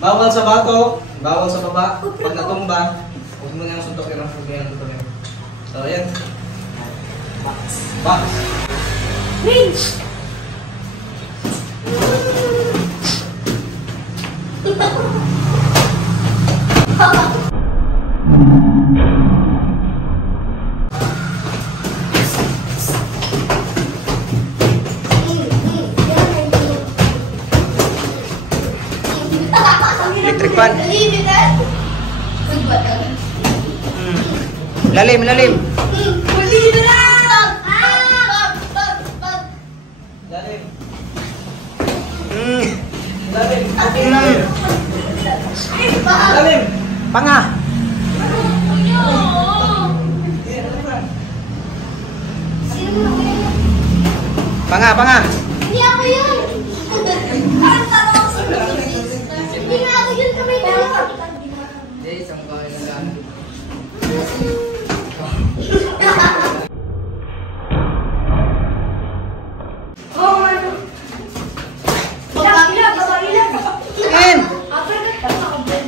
Bawal sa bato, bawal sa baba. Pag natumba, huwag mo nang suntok yung tutuloy. So, ayan. Box. Range! Electric fan. Lalim, lalim. Lalim. Panga. Panga, panga. Hindi ako yun! Parang tanong ako sa hindi nga ako yun kamay na lang! Hindi, isang bahay na lang. Oo nga no! Ilag! Ilag! In. Uppercut ka sa kabel!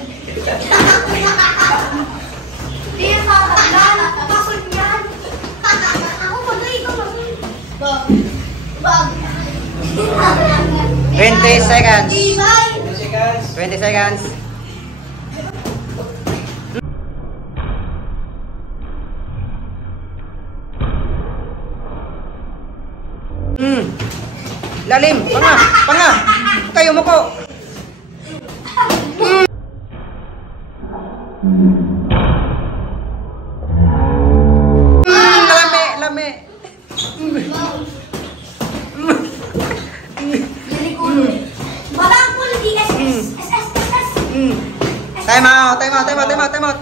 Hindi yan makakaglan! Pasok yan! Ako magay! Ikaw magay! Bag! 20 seconds. 20 seconds. 20 seconds. Lalim. Panga. Panga. Kayo mo ko. Lame. Lame. Barang full DSS! SS! Time out. Time out. Time out. Time out. Time out.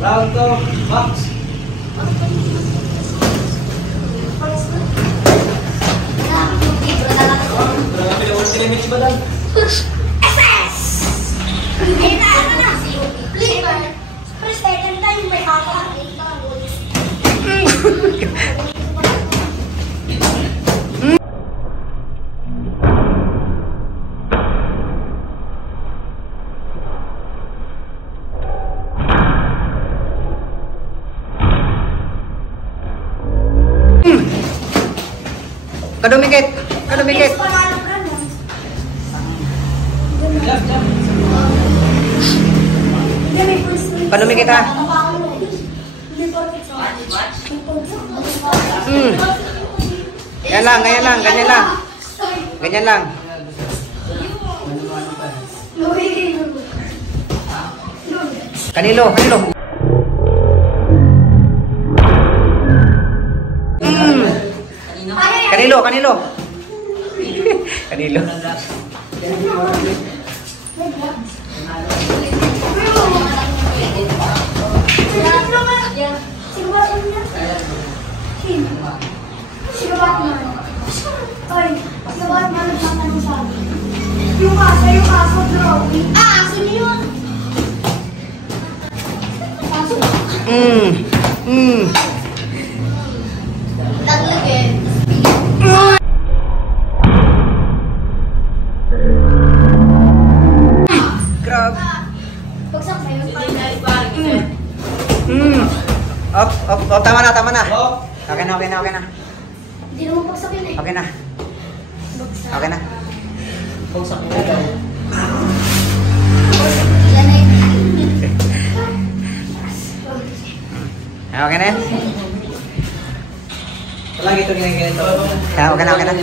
Round 2. Box. SS! Ayun na, ano na? Flavor. First second time may haka. Kadumikit. Kadumikit. Kadumikit ha. Ganyan lang, ganyan lang, ganyan lang. Ganyan lang. Kanilo, kanilo. Kanilo, kanilo. Kanilo. Sino Batman? Oy, sino Batman nagtatanong sa akin? Yung kaso, drawing. Ah, aso niyo yun! Aso. Taglagin. Grabe. Bagsak sa'yo. Op, tama na, tama na. Okay na, okay na, okay na. Hindi naman bagsak yun eh. Okay na. Bagsak. Okay na. Bagsak na daw. Yan na yun. Okay na yan? Palagi ito ganyan-ganyan. Okay na, okay na.